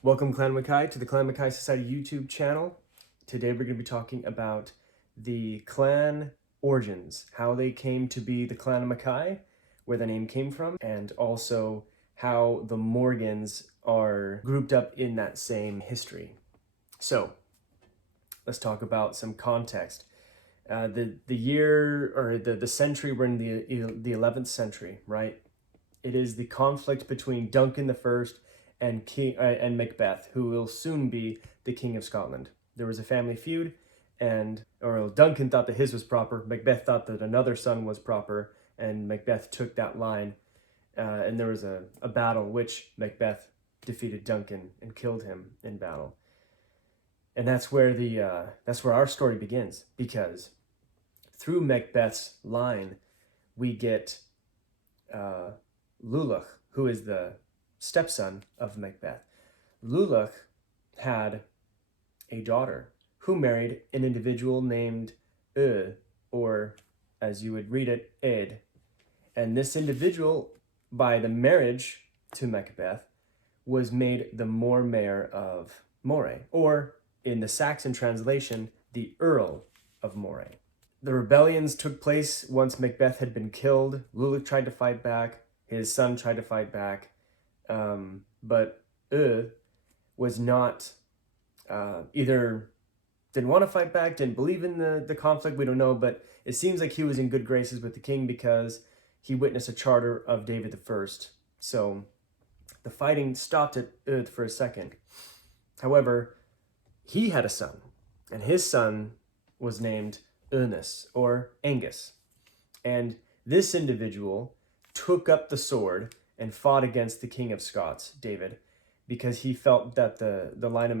Welcome, Clan Mackay, to the Clan Mackay Society YouTube channel. Today we're going to be talking about the clan origins, how they came to be the Clan of Mackay, where the name came from, and also how the Morgans are grouped up in that same history. So, let's talk about some context. The year, or the century, we're in the 11th century, right? It is the conflict between Duncan I and Macbeth, who will soon be the King of Scotland. There was a family feud, and Duncan thought that his was proper, Macbeth thought that another son was proper, and Macbeth took that line, and there was a battle which Macbeth defeated Duncan and killed him in battle. And that's where our story begins, because through Macbeth's line, we get Lulach, who is the stepson of Macbeth. Lulach had a daughter who married an individual named or as you would read it, Ed. And this individual, by the marriage to Macbeth, was made the Mayor of Moray, or in the Saxon translation, the Earl of Moray. The rebellions took place once Macbeth had been killed. Lulach tried to fight back. His son tried to fight back. But was not, either didn't want to fight back, didn't believe in the conflict, we don't know, but it seems like he was in good graces with the king because he witnessed a charter of David I. So the fighting stopped at for a second. However, he had a son, and his son was named Ernest, or Angus. And this individual took up the sword and fought against the King of Scots, David, because he felt that the line of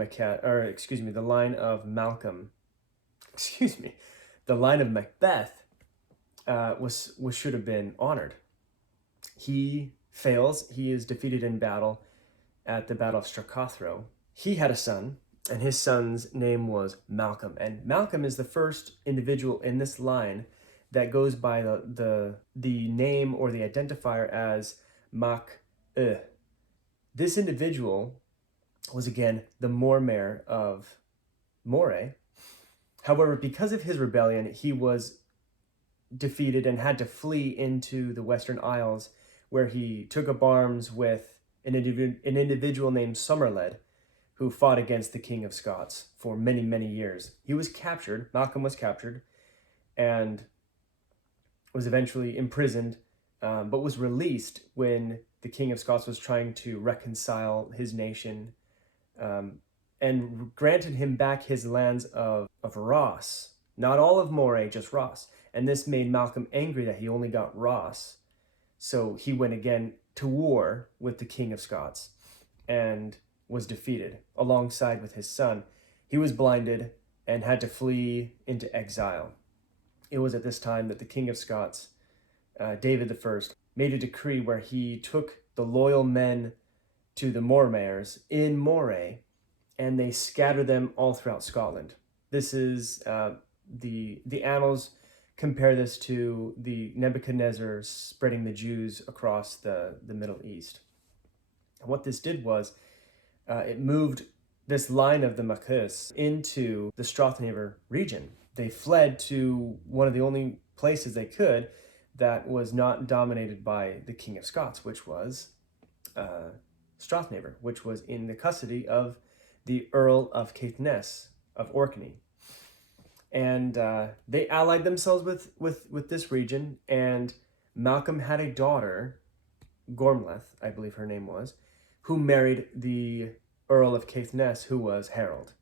the line of Macbeth should have been honored. He fails. He is defeated in battle at the Battle of Stracathro. He had a son, and his son's name was Malcolm. And Malcolm is the first individual in this line that goes by the name or the identifier as MacEth. This individual was again the Mayor of Moray. However, because of his rebellion, he was defeated and had to flee into the Western Isles, where he took up arms with an individual named Somerled, who fought against the King of Scots for many, many years. He was captured, Malcolm was captured, and was eventually imprisoned, but was released when the King of Scots was trying to reconcile his nation, and granted him back his lands of Ross. Not all of Moray, just Ross. And this made Malcolm angry that he only got Ross. So he went again to war with the King of Scots and was defeated alongside with his son. He was blinded and had to flee into exile. It was at this time that the King of Scots, David I, made a decree where he took the loyal men to the Mormayers in Moray, and they scattered them all throughout Scotland. This is, the annals compare this to the Nebuchadnezzar spreading the Jews across the Middle East. And what this did was, it moved this line of the Mackays into the Strathnaver region. They fled to one of the only places they could that was not dominated by the King of Scots, which was Strathnaver, which was in the custody of the Earl of Caithness of Orkney. And they allied themselves with this region, and Malcolm had a daughter, Gormlath, I believe her name was, who married the Earl of Caithness, who was Harald.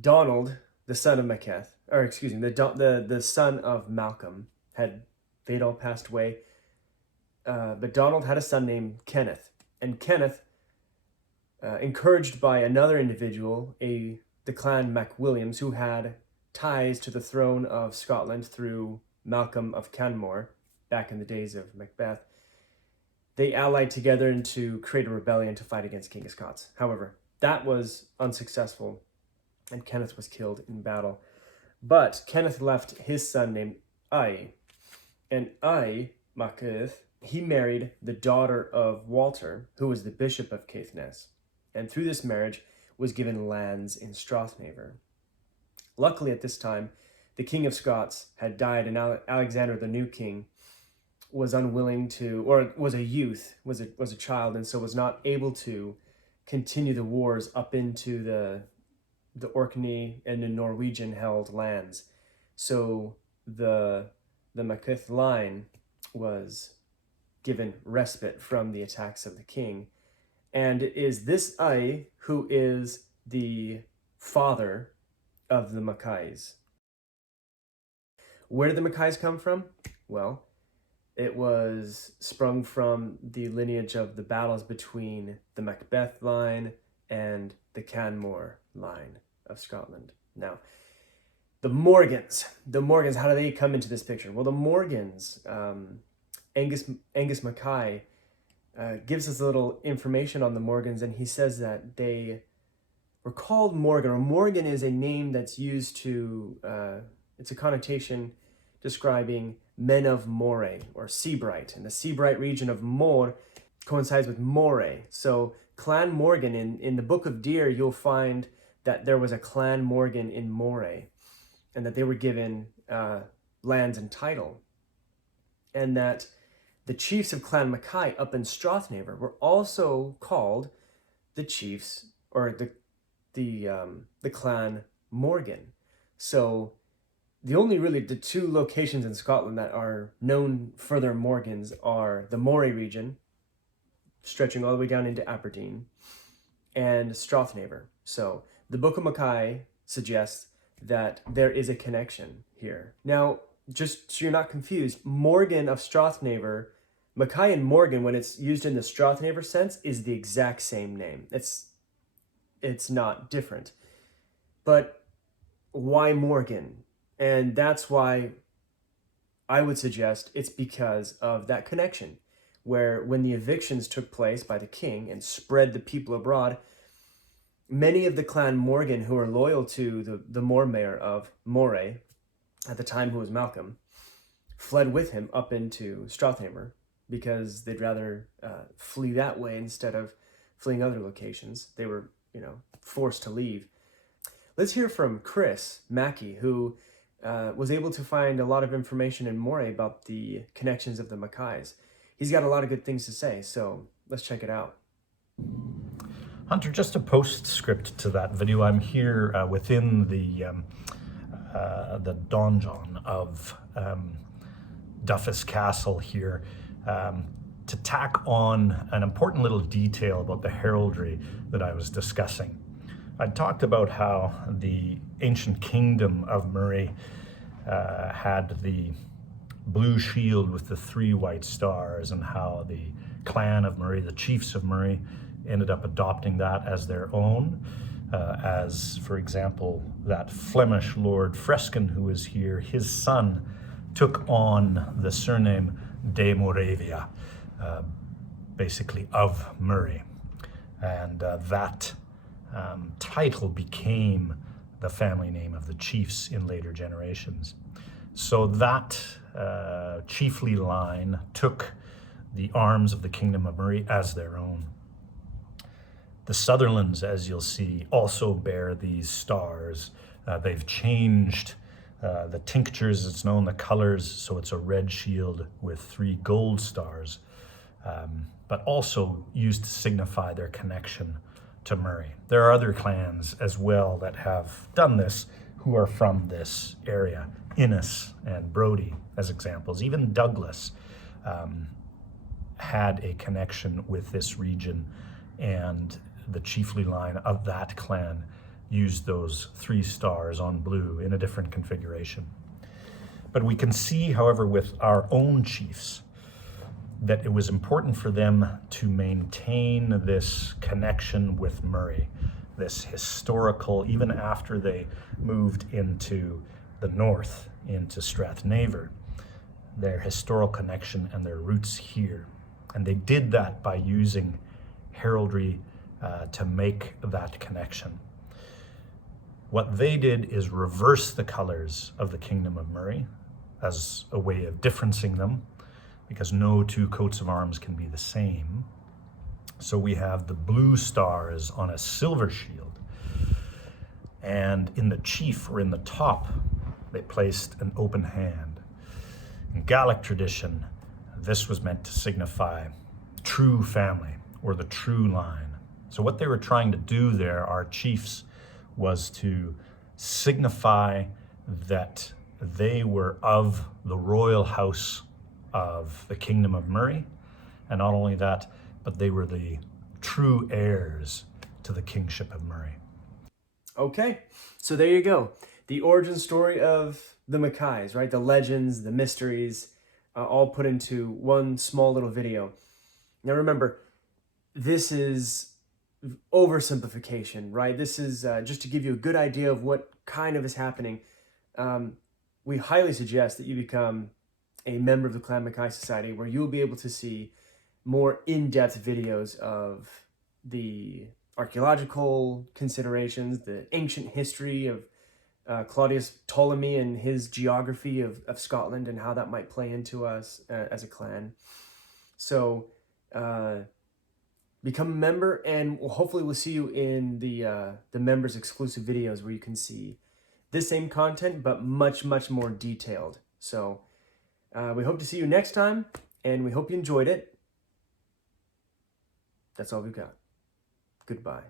Donald, the son of MacEth, the son of Malcolm, they'd all passed away, but Donald had a son named Kenneth, and Kenneth, encouraged by another individual, the clan MacWilliams, who had ties to the throne of Scotland through Malcolm of Canmore back in the days of Macbeth, they allied together to create a rebellion to fight against King of Scots. However, that was unsuccessful, and Kenneth was killed in battle. But Kenneth left his son named Ai, and Ai, MacEth, he married the daughter of Walter, who was the Bishop of Caithness. and through this marriage was given lands in Strathnaver. Luckily at this time, the King of Scots had died, and Alexander, the new king, was unwilling to, or was a youth, was a child, and so was not able to continue the wars up into the Orkney and the Norwegian held lands. So the MacEth line was given respite from the attacks of the king. And it is this Ai who is the father of the Mackays. Where did the Mackays come from? Well, it was sprung from the lineage of the battles between the Macbeth line and the Canmore line of Scotland. Now, the Morgans, how do they come into this picture? Well, the Morgans, Angus Mackay gives us a little information on the Morgans, and he says that they were called Morgan, or Morgan is a name that's used to, it's a connotation describing men of Moray, or Seabright, and the Seabright region of Mor coincides with Moray. So Clan Morgan, in the Book of Deer, you'll find that there was a Clan Morgan in Moray, and that they were given lands and title, and that the chiefs of Clan Mackay up in Strathnaver were also called the chiefs, or the Clan Morgan. So the two locations in Scotland that are known for their Morgans are the Moray region, stretching all the way down into Aberdeen, and Strathnaver. So the Book of Mackay suggests that there is a connection here. Now, just so you're not confused, Morgan of Strathnaver, Mackay and Morgan, when it's used in the Strathnaver sense, is the exact same name. It's not different. But why Morgan? And that's why I would suggest it's because of that connection, where when the evictions took place by the king and spread the people abroad, many of the Clan Morgan who were loyal to the Moor Mayor of Moray, at the time who was Malcolm, fled with him up into Strathnaver because they'd rather flee that way instead of fleeing other locations. They were, forced to leave. Let's hear from Chris Mackay, who was able to find a lot of information in Moray about the connections of the Mackays. He's got a lot of good things to say, so let's check it out. Hunter, just a postscript to that video. I'm here within the donjon of Duffus Castle here to tack on an important little detail about the heraldry that I was discussing. I talked about how the ancient kingdom of Murray had the blue shield with the 3 white stars, and how the clan of Murray, the chiefs of Murray, ended up adopting that as their own. As, for example, that Flemish Lord Freskin who is here, his son took on the surname de Moravia, basically of Murray. And that title became the family name of the chiefs in later generations. So that chiefly line took the arms of the Kingdom of Murray as their own. The Sutherlands, as you'll see, also bear these stars. They've changed the tinctures, it's known, the colors, so it's a red shield with 3 gold stars, but also used to signify their connection to Murray. There are other clans as well that have done this who are from this area. Innes and Brodie as examples. Even Douglas had a connection with this region, and the chiefly line of that clan used those 3 stars on blue in a different configuration. But we can see, however, with our own chiefs, that it was important for them to maintain this connection with Murray, this historical, even after they moved into the north, into Strathnaver, their historical connection and their roots here. And they did that by using heraldry to make that connection. What they did is reverse the colors of the Kingdom of Murray as a way of differencing them, because no 2 coats of arms can be the same. So we have the blue stars on a silver shield. And in the chief, or in the top, they placed an open hand. In Gaelic tradition, this was meant to signify true family, or the true line. So what they were trying to do there, our chiefs, was to signify that they were of the royal house of the Kingdom of Murray. And not only that, but they were the true heirs to the kingship of Murray. Okay, so there you go. The origin story of the Mackays, right? The legends, the mysteries, all put into one small little video. Now remember, this is oversimplification, right? This is just to give you a good idea of what kind of is happening. We highly suggest that you become a member of the Clan Mackay Society, where you'll be able to see more in-depth videos of the archaeological considerations, the ancient history of Claudius Ptolemy and his geography of Scotland, and how that might play into us as a clan. So become a member, and hopefully we'll see you in the members exclusive videos, where you can see this same content, but much more detailed. So we hope to see you next time, and we hope you enjoyed it. That's all we've got. Goodbye.